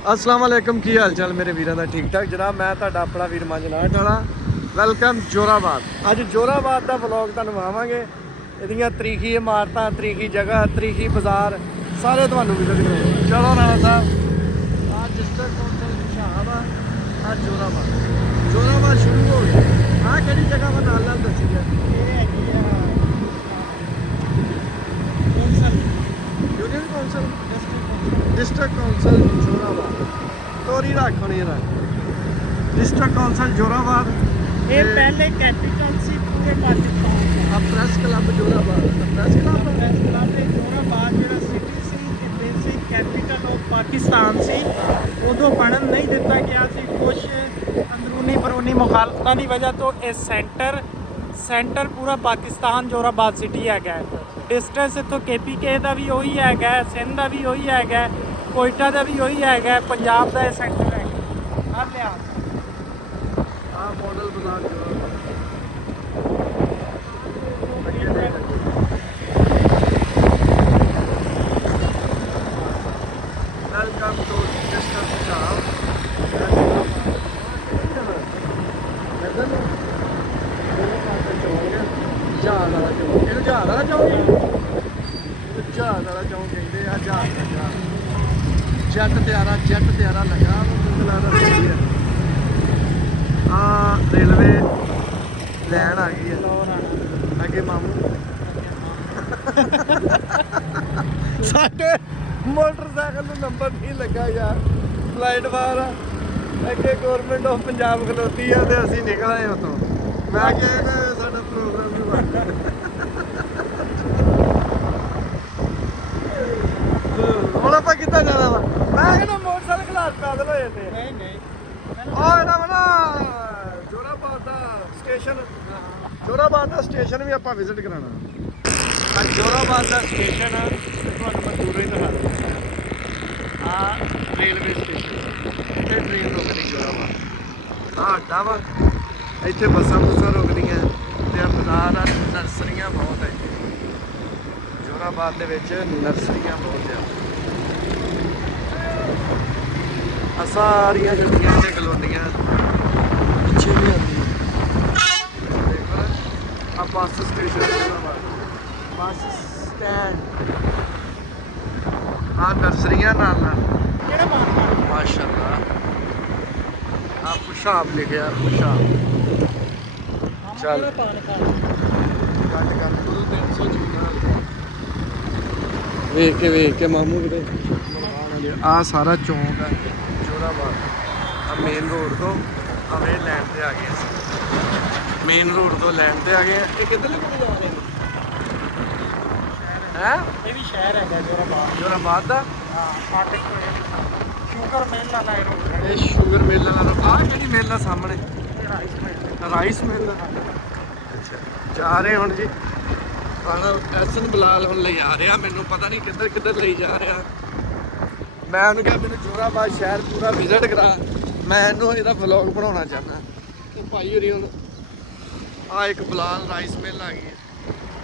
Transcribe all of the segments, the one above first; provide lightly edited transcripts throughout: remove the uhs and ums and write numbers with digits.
अस्सलाम वालेकुम की हाल चाल मेरे वीरों का ठीक ठाक जनाब। मैं तुहाडा अपना वीर मंजनाट वाला वेलकम जोराबाद। अज जोराबाद का व्लॉग तुहानूं विखावांगे। इहदियां तरीखी इमारतां, तरीखी जगह, तरीखी बाजार सारे तुहानूं विजिट करांगे। चलो राणा साहब, आज डिस्ट्रिक्ट कौंसल हिसाब आ जोराबाद। जोराबाद शुरू हो गया। आह किहड़ी जगह मैं नाल नाल दस्सी है यूनियन कौंसल डिस्ट्रिक्ट कौंसल जोराबाद। तोरी रख होनी रख डिस्ट्रिक्ट कौंसल जोराबाद। ये पहले कैपिटल सी पूरे पाकिस्तान का। Press club Jorabad. Press club press club है जोराबाद ਜਿਹੜਾ ਸਿਟੀ ਸੀ ਤੇ ਬੇਸਿਕ ਕੈਪੀਟਲ ਆਫ ਪਾਕਿਸਤਾਨ ਸੀ। ਉਦੋਂ ਬਣਨ ਨਹੀਂ ਦਿੱਤਾ ਗਿਆ ਸੀ ਕੁਝ ਅੰਦਰੂਨੀ ਬਰੂਨੀ ਮੁਖਾਲਫਤਾਂ ਦੀ ਵਜ੍ਹਾ ਤੋਂ। ਇਹ ਸੈਂਟਰ ਪੂਰਾ ਪਾਕਿਸਤਾਨ ਜੋਰਾਬਾਦ ਸਿਟੀ ਹੈਗਾ। ਡਿਸਟੈਂਸ ਇੱਥੋਂ KPK ਦਾ ਵੀ ਉਹੀ ਹੈਗਾ, ਸਿੰਧ ਦਾ ਵੀ ਉਹੀ ਹੈਗਾ, ਕੋਇਟਾ ਦਾ ਵੀ ਉਹੀ ਹੈਗਾ, ਪੰਜਾਬ ਦਾ ਇਹ ਸੈਂਟਰ ਹੈਗਾ। ਹਰ ਲਿਹਾਜ਼ मॉडल बाजार वेलकम टू डिस्ट्रिक्ट जहाज वाला चौक। ਇਹਨੂੰ ਜਹਾਜ਼ ਵਾਲਾ ਚੌਕ ਜਹਾਜ਼ ਵਾਲਾ ਚੌਕ ਕਹਿੰਦੇ ਆ। ਜਹਾਜ਼ ਦਾ ਜੈਟ ਤਿਆਰਾ ਲੱਗਾ ਮੈਨੂੰ ਲੱਗਦਾ ਸਹੀ ਹੈ। रेलवे लैन आ गई है अगे मामू साडे मोटरसाइकिल नूं नंबर नहीं लगा यार। फ्लाइट बाहर अगे गौरमेंट ऑफ पंजाब खलोती है तो असीं निकल आए उतों। मैं क्या साडा प्रोग्राम भी बन गया। ਹੁਣ ਆਪਾਂ ਕਿੱਦਾਂ ਜਾਣਾ ਵਾ? ਮੈਂ ਕਹਿੰਦਾ ਮੋਟਰਸਾਈਕਲ ਹਾਲ ਪੈਦਲ ਹੋ ਜਾਂਦੇ। ਨਹੀਂ ਇਹਦਾ ਵਾ ਨਾ जोराबाद ਦਾ ਸਟੇਸ਼ਨ। जोराबाद ਦਾ ਸਟੇਸ਼ਨ ਵੀ ਆਪਾਂ ਵਿਜ਼ਿਟ ਕਰਾਉਣਾ। जोराबाद ਦਾ ਸਟੇਸ਼ਨ ਤੁਹਾਨੂੰ ਮੈਂ ਦੂਰੋਂ ਹੀ ਦਿਖਾ ਦਿੰਦਾ। ਆ ਰੇਲਵੇ ਸਟੇਸ਼ਨ ਤੇ ਟ੍ਰੇਨ ਰੁਕਦੀ जोराबाद। ਆ ਅੱਡਾ ਵਾ, ਇੱਥੇ ਬੱਸਾਂ ਰੁਕਦੀਆਂ ਤੇ ਬਾਜ਼ਾਰ ਆ, ਨਰਸਰੀਆਂ ਬਹੁਤ ਹੈ जोराबाद ਦੇ ਵਿੱਚ। ਨਰਸਰੀਆਂ ਬਹੁਤ ਆ। ਆ ਸਾਰੀਆਂ ਗੱਡੀਆਂ ਇੱਥੇ ਖਲੋਂਦੀਆਂ ਪਿੱਛੇ ਵੀ ਆਉਂਦੀਆਂ। ਦੇਖੋ ਆ ਬੱਸ ਸਟੇਸ਼ਨ, ਬੱਸ ਸਟੈਂਡ, ਆ ਨਰਸਰੀਆਂ ਨਾਲ ਕਿਹੜਾ ਮਾਰਕਾ ਮਾਸ਼ਾਅੱਲਾ। ਆ ਪੁਸ਼ਾਬ ਲਿਖਿਆ ਪੁਸ਼ਾਬ। ਚੱਲ ਪਾਣ ਕਾ ਕੱਟ ਕਰ ਤੂੰ 314 ਵੇਖ ਕੇ ਮਾਮੂ ਕਿਤੇ। ਆ ਸਾਰਾ ਚੌਂਕ ਹੈ जोराबाद। ਆ ਮੇਨ ਰੋਡ ਤੋਂ ਆਵੇ ਲੈਣ ਤੇ ਆ ਗਏ ਅਸੀਂ। ਮੇਨ ਰੋਡ ਤੋਂ ਲੈਣ ਤੇ ਆ ਗਏ। ਇਹ ਕਿੱਧਰ ਲੱਗੇ ਜਾ ਰਹੇ ਹੈ? ਇਹ ਵੀ ਸ਼ਹਿਰ ਹੈਗਾ जोराबाद ਦਾ। ਹਾਂ ਫਾਟਕ ਸ਼ੂਗਰ ਮਿਲ ਵਾਲਾ ਇਹ ਇਹ ਸ਼ੂਗਰ ਮਿਲ ਵਾਲਾ। ਆ ਕਿਹੜੀ ਮਿਲ ਆ ਸਾਹਮਣੇ? ਰਾਈਸ ਮਿਲ। ਅੱਛਾ ਜਾ ਰਹੇ ਹੁਣ ਜੀ। ਐਸਨ ਬਲਾਲ ਹੁਣ ਲਈ ਆ ਰਿਹਾ। ਮੈਨੂੰ ਪਤਾ ਨਹੀਂ ਕਿੱਧਰ ਲਈ ਜਾ ਰਿਹਾ। ਮੈਂ ਉਹਨੂੰ ਕਿਹਾ ਮੈਨੂੰ जोराबाद ਸ਼ਹਿਰ ਪੂਰਾ ਵਿਜ਼ਿਟ ਕਰਾ। ਮੈਂ ਇਹਨੂੰ ਇਹਦਾ ਵਲੌਗ ਬਣਾਉਣਾ ਚਾਹੁੰਦਾ। ਤੇ ਭਾਈ ਹੋਰੀ ਹੁਣ ਆ ਇੱਕ ਬਲਾਲ ਰਾਈਸ ਮਿਲ ਆ ਗਈ ਹੈ।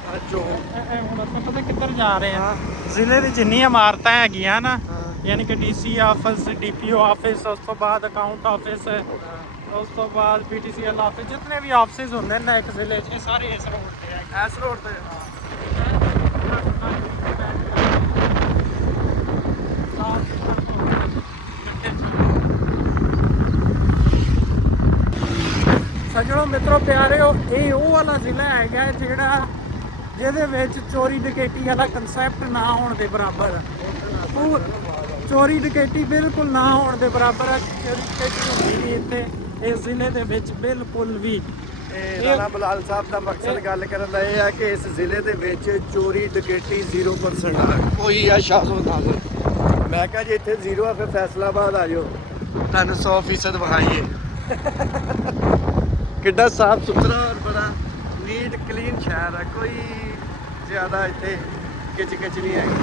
ਆ ਜੋ ਹੁਣ ਆਪਾਂ ਪਤਾ ਕਿੱਧਰ ਜਾ ਰਹੇ ਹਾਂ। ਜ਼ਿਲ੍ਹੇ ਦੀ ਜਿੰਨੀਆਂ ਇਮਾਰਤਾਂ ਹੈਗੀਆਂ ਨਾ, ਯਾਨੀ ਕਿ DC ਆਫਿਸ, DPO ਆਫਿਸ, ਉਸ ਤੋਂ ਬਾਅਦ ਅਕਾਊਂਟ ਆਫਿਸ, ਉਸ ਤੋਂ ਬਾਅਦ PTCL ਆਫਿਸ, ਜਿਤਨੇ ਵੀ ਆਫਿਸ ਹੁੰਦੇ ਨੇ ਇੱਕ ਜ਼ਿਲ੍ਹੇ 'ਚ, ਇਹ ਸਾਰੇ ਇਸ ਰੋਡ ਤੇ ਹੈ। ਇਸ ਰੋਡ ਤੇ ਸੱਜਣੋ ਮਿੱਤਰੋ ਪਿਆਰਿਓ, ਇਹ ਉਹ ਵਾਲਾ ਜ਼ਿਲ੍ਹਾ ਹੈਗਾ ਜਿਹੜਾ ਜਿਹਦੇ ਵਿੱਚ ਚੋਰੀ ਡਕੈਤੀ ਵਾਲਾ ਕਨਸੈਪਟ ਨਾ ਹੋਣ ਦੇ ਬਰਾਬਰ। ਚੋਰੀ ਡਕੈਤੀ ਬਿਲਕੁਲ ਨਾ ਹੋਣ ਦੇ ਬਰਾਬਰ ਹੈ। ਚੋਰੀ ਡਕੈਤੀ ਹੁੰਦੀ ਨਹੀਂ ਇੱਥੇ ਇਸ ਜ਼ਿਲ੍ਹੇ ਦੇ ਵਿੱਚ ਬਿਲਕੁਲ ਵੀ। ਰਾਣਾ ਬਲਾਲ ਸਾਹਿਬ ਦਾ ਮਕਸਦ ਗੱਲ ਕਰਨ ਦਾ ਇਹ ਹੈ ਕਿ ਇਸ ਜ਼ਿਲ੍ਹੇ ਦੇ ਵਿੱਚ ਚੋਰੀ ਡਕੈਤੀ 0% ਆ। ਕੋਈ ਆ ਸ਼ਾਸਨ ਨਾ ਦੇ। ਮੈਂ ਕਿਹਾ ਜੇ ਇੱਥੇ 0 ਆ ਫਿਰ ਫੈਸਲਾਬਾਦ ਆ ਜਾਓ, ਤੁਹਾਨੂੰ 100% ਵਿਖਾਈਏ। ਕਿੱਡਾ ਸਾਫ ਸੁਥਰਾ ਔਰ ਬੜਾ ਨੀਟ ਕਲੀਨ ਸ਼ਹਿਰ ਹੈ। ਕੋਈ ਜ਼ਿਆਦਾ ਇੱਥੇ ਕਿਚ ਨਹੀਂ ਹੈਗੀ।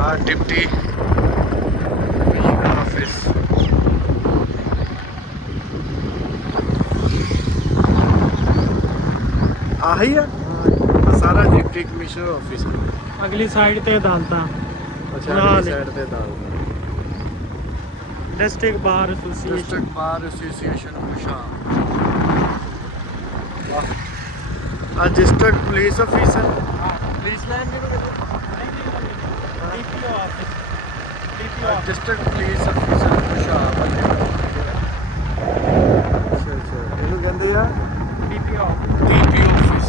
ਆ ਡਿਪਟੀ ਆਫਿਸ। ਆਹੀ ਆ ਸਾਰਾ ਡਿਪਟੀ ਕਮਿਸ਼ਨਰ ਆਫਿਸ। ਅਗਲੀ ਸਾਈਡ ਤੇ ਅਦਾਲਤਾਂ ਅੱਛਾ ਨਾਲ ਅਗਲੀ ਹੀ। ਸਾਈਡ ਤੇ ਅਦਾਲਤ district bar association. District bar association ਖੁਸ਼ਹਾਲ। ਆ district police officer police line ਕਿਹਨੂੰ ਕਹਿੰਦੇ? DPO office. DPO office. District police officer ਖੁਸ਼ਹਾਲ। ਅੱਛਾ ਅੱਛਾ ਇਹਨੂੰ ਕਹਿੰਦੇ ਆ ਡੀਪੀਓ ਆਫਿਸ। DP office.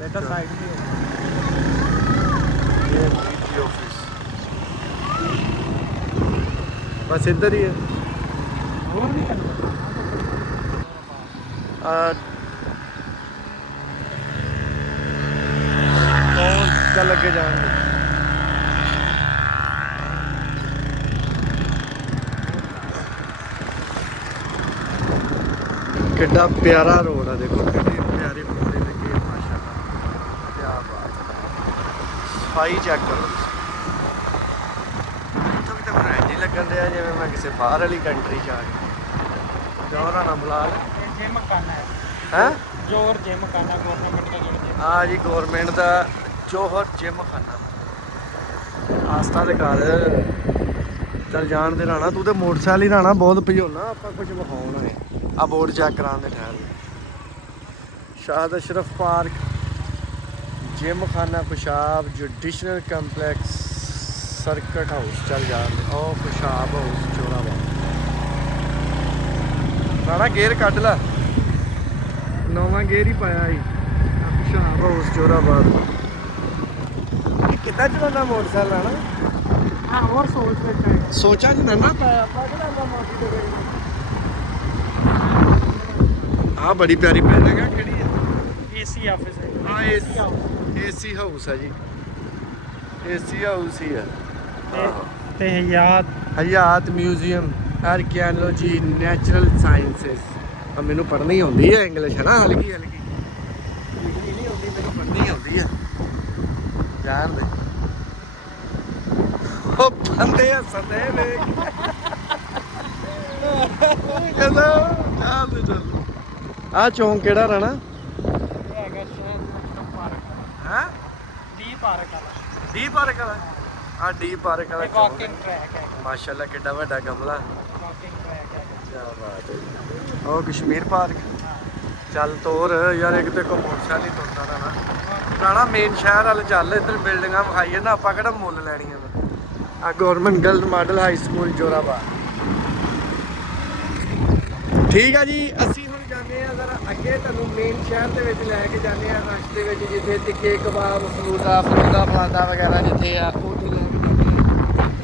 ਬੇਟਾ ਸਾਈਡ ਤੇ ਇਹ ਡੀਪੀ ਆਫਿਸ ਬਸ ਇੱਧਰ ਹੀ ਹੈ। ਹੋਰ ਨਹੀਂ ਕਰਨਾ। ਬਹੁਤ ਚੱਲ ਅੱਗੇ ਜਾਣਗੇ। ਕਿੱਡਾ ਪਿਆਰਾ ਰੋਡ ਆ ਦੇਖੋ ਕਿੰਨੇ ਪਿਆਰੇ ਪੌਦੇ ਲੱਗੇ ਆ ਮਾਸ਼ਾਅੱਲਾ। ਕੀ ਬਾਤ ਸਫਾਈ ਚੈੱਕ ਕਰੋ ਇੱਥੋਂ ਵੀ ਤਾਂ ਫਰੈਂਡ ਹੀ ਲੱਗਣ ਡਿਆ ਜਿਵੇਂ ਮੈਂ ਕਿਸੇ ਬਾਹਰ ਵਾਲੀ ਕੰਟਰੀ 'ਚ ਆ ਗਿਆ। ਜੌਹਰਾ ਨਾ ਬਲਾਲ ਜਿਮ ਕਰਨਾ ਹੈ। ਹੈ ਜੋਰ ਜਿਮ ਕਰਨਾ ਗਵਰਨਮੈਂਟ ਦਾ ਜਿਹੜਾ ਹਾਂ ਜੀ ਗੌਰਮੈਂਟ ਦਾ ਜੋਹਰ ਜਿਮ ਖਾਨਾ ਆਸਤਾ ਦੇ ਘਰ ਚੱਲ ਜਾਣ ਦੇ ਰਾਣਾ ਤੂੰ ਤੇ ਮੋਟਰਸਾਈਕਲ ਹੀ ਰਾਣਾ ਬਹੁਤ ਭਜੋਣਾ ਆਪਾਂ ਕੁਝ ਵਿਖਾਉਣਾ ਹੈ। ਆ ਬੋਰਡ ਚੈੱਕ ਕਰਾਉਣ ਦੇ ਠਹਿਰ ਸ਼ਾਹਦ ਅਸ਼ਰਫ ਪਾਰਕ ਜਿਮ ਖਾਨਾ ਪਿਸ਼ਾਬ ਜੁਡੀਸ਼ਨਲ ਕੰਪਲੈਕਸ ਸਰਕਟ ਹਾਊਸ ਚੱਲ ਜਾਣ ਦੇ ਉਹ ਪਿਸ਼ਾਬ ਹਾਊਸ ਚੋਰਾਬਾਦ ਰਾਣਾ ਗੇਅਰ ਕੱਢ ਲਾ ਨਵਾਂ ਗੇਅਰ ਹੀ ਪਾਇਆ ਸੀ ਪਿਸ਼ਾਬ ਹਾਊਸ ਚੋਰਾਬਾਦ। ਇਹ ਕਿੱਦਾਂ ਚਲਾਉਣਾ ਮੋਟਰਸਾਈਕਲ ਰਾਣਾ? ਹਾਂ ਹੋਰ ਸੋਚ ਵਿੱਚ ਹੈ। ਸੋਚਾਂ ਚ ਨਾ ਪਾਇਆ ਆਪਾਂ ਕਿਹੜਾ ਆਪਾਂ ਮਾਫੀ ਦੇ ਗਏ ਆ ਬੜੀ ਪਿਆਰੀ ਬਿਲਡਿੰਗ ਆ ਕਿਹੜੀ ਆ? ਏਸੀ ਆਫਿਸ ਹੈ। ਹਾਂ ਏਸੀ ਹਾਊਸ ਆ ਜੀ ਏਸੀ ਹਾਊਸ ਹੀ ਆ। ਤੇ ਹਯਾਤ ਹਯਾਤ ਮਿਊਜ਼ੀਅਮ ਆਰਕੀਓਲੋਜੀ ਨੈਚੁਰਲ ਸਾਇੰਸਸ। ਮੈਨੂੰ ਪੜ੍ਹਨੀ ਆਉਂਦੀ ਹੈ ਇੰਗਲਿਸ਼ ਹੈ ਨਾ ਹਲਕੀ ਹਲਕੀ ਲਿਖਣੀ ਨਹੀਂ ਆਉਂਦੀ ਮੈਨੂੰ ਪੜ੍ਹਨੀ ਆਉਂਦੀ ਹੈ ਜਾਣ ਦੇ। ਉਹ ਬੰਦੇ ਹੱਸਦੇ ਵੇਖ ਕਹਿੰਦਾ ਚੱਲ ਤੇ ਚੱਲ। ਆਹ ਚੌਂਕ ਕਿਹੜਾ ਰਾਣਾ? ਹੈਗਾ ਸ਼ਹਿਰ ਪਾਰਕ। ਹੈ ਡੀ ਪਾਰਕ ਵਾਲਾ। ਡੀ ਪਾਰਕ ਵਾਲਾ ਆ ਡੀ ਪਾਰਕ ਵਾਲਾ ਚੌਂਕ ਵਾਕਿੰਗ ਟਰੈਕ ਹੈ। ਮਾਸ਼ਾਅੱਲਾ ਕਿੱਡਾ ਵੱਡਾ ਗਮਲਾ। ਵਾਕਿੰਗ ਟਰੈਕ ਹੈ। ਕੀ ਬਾਤ ਹੈ। ਉਹ ਕਸ਼ਮੀਰ ਪਾਰਕ ਚੱਲ ਤੋਰ ਯਾਰ ਇੱਕ ਤੇ ਕੋ ਮੋਟਰਸਾਈਕਲ ਹੀ ਤੁਰਦਾ ਰਹਿਣਾ ਰਾਣਾ ਮੇਨ ਸ਼ਹਿਰ ਵੱਲ ਚੱਲ ਇੱਧਰ ਬਿਲਡਿੰਗਾਂ ਵਿਖਾਈਏ ਨਾ ਆਪਾਂ ਕਿਹੜਾ ਮੁੱਲ ਲੈਣੀਆਂ ਆ government girls model high school Jorabad. ਠੀਕ ਆ ਜੀ ਅਸੀਂ ਹੁਣ ਜਾਂਦੇ ਆ ਜ਼ਰਾ ਅੱਗੇ ਤੁਹਾਨੂੰ ਮੇਨ ਸ਼ਹਿਰ ਦੇ ਵਿੱਚ ਲੈ ਕੇ ਜਾਂਦੇ ਆ ਰਸਤੇ ਵਿੱਚ ਜਿੱਥੇ ਟਿੱਕੇ ਕਬਾਬ ਫਲੂਦਾ ਫਲਾਦਾ ਵਗੈਰਾ ਜਿੱਥੇ ਆ ਉੱਥੇ ਲੈ ਕੇ ਜਾਂਦੇ ਆ।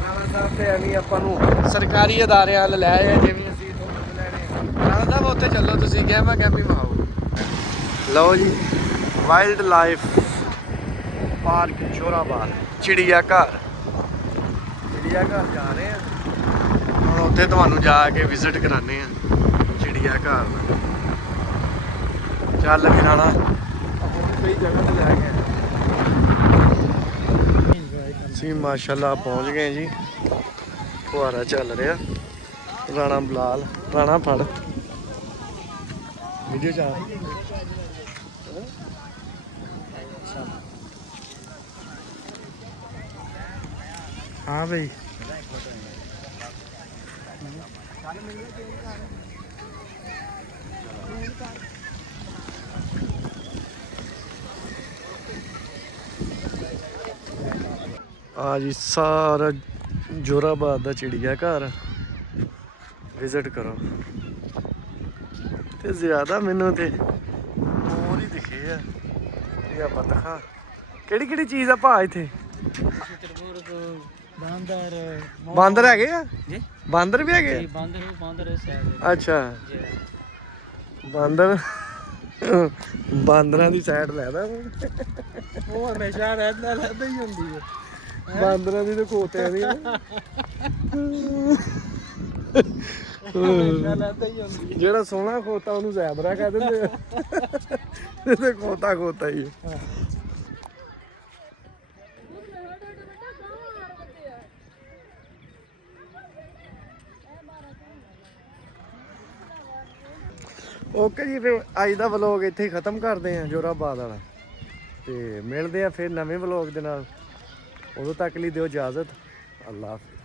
ਰਾਣਾ ਸਾਹਿਬ ਤੇ ਐਵੇਂ ਆਪਾਂ ਨੂੰ ਸਰਕਾਰੀ ਅਦਾਰਿਆਂ ਵੱਲ ਲੈ ਆਏ ਜਿਵੇਂ ਅਸੀਂ ਇੱਥੋਂ ਮੁੱਲ ਲੈਣੇ। ਰਾਣਾ ਸਾਹਿਬ ਉੱਥੇ ਚੱਲੋ ਤੁਸੀਂ ਗਹਿਮਾ ਗਹਿਮੀ ਮਹਾਓ। ਲਓ ਜੀ ਵਾਈਲਡ ਲਾਈਫ ਪਾਰਕ ਜੋਰਾਬਾਦ ਚਿੜੀਆ ਘਰ ਘਰ ਜਾ ਰਹੇ ਆ ਹੁਣ ਉੱਥੇ ਤੁਹਾਨੂੰ ਜਾ ਕੇ ਵਿਜ਼ਿਟ ਕਰਾਣੇ ਆ ਚਿੜੀਆ ਘਰ ਦਾ। ਚੱਲ ਵੀ ਰਾਣਾ ਸਹੀ ਜਗ੍ਹਾ ਤੇ ਲੈ ਗਏ ਅਸੀਂ ਮਾਸ਼ਾਅੱਲਾ ਪਹੁੰਚ ਗਏ ਜੀ। ਫੁਹਾਰਾ ਚੱਲ ਰਿਹਾ ਰਾਣਾ ਬਲਾਲ ਰਾਣਾ ਫੜ ਵੀਡੀਓ ਚ हाँ भाई ਆ ਜੀ ਸਾਰਾ ਜੋਰਾਬਾਦ ਦਾ ਚਿੜੀਆ ਘਰ ਵਿਜ਼ਿਟ ਕਰੋ ਤੇ ਜ਼ਿਆਦਾ ਮੈਨੂੰ ਤੇ ਹੋਰ ਹੀ ਦਿਖੇ ਆ ਇਹ ਆਪਾਂ ਦਿਖਾ ਕਿਹੜੀ ਕਿਹੜੀ ਚੀਜ਼ ਆ ਭਾ ਇੱਥੇ? ਬਾਂਦਰ ਹੈਗੇ ਆ ਜੀ ਬਾਂਦਰ ਵੀ ਹੈਗੇ ਬਾਂਦਰ ਅੱਛਾ ਬਾਂਦਰ ਬਾਂਦਰਾਂ ਦੀ ਸਾਈਡ ਲੈਦਾ ਉਹ ਹਮੇਸ਼ਾ ਰਹਿੰਦਾ ਹੀ ਹੁੰਦੀ ਹੈ। ਬਾਂਦਰਾਂ ਦੀ ਤੇ ਕੋਤਿਆਂ ਦੀ ਹਮੇਸ਼ਾ ਲੈਂਦਾ ਹੀ ਹੁੰਦੀ ਹੈ। ਜਿਹੜਾ ਸੋਹਣਾ ਖੋਤਾ ਉਹਨੂੰ ਜ਼ੈਬਰਾ ਕਹਿ ਦਿੰਦੇ ਆ ਤੇ ਖੋਤਾ ਖੋਤਾ ਹੀ ਹੈ। ਓਕੇ ਜੀ, ਫਿਰ ਅੱਜ ਦਾ ਵਲੋਗ ਇੱਥੇ ਹੀ ਖਤਮ ਕਰਦੇ ਆ ਜੋਰਾਬਾਦ ਵਾਲਾ, ਤੇ ਮਿਲਦੇ ਆ ਫਿਰ ਨਵੇਂ ਵਲੋਗ ਦੇ ਨਾਲ। ਉਦੋਂ ਤੱਕ ਲਈ ਦਿਓ ਇਜਾਜ਼ਤ। ਅੱਲਾ ਹਾਫਿਜ਼।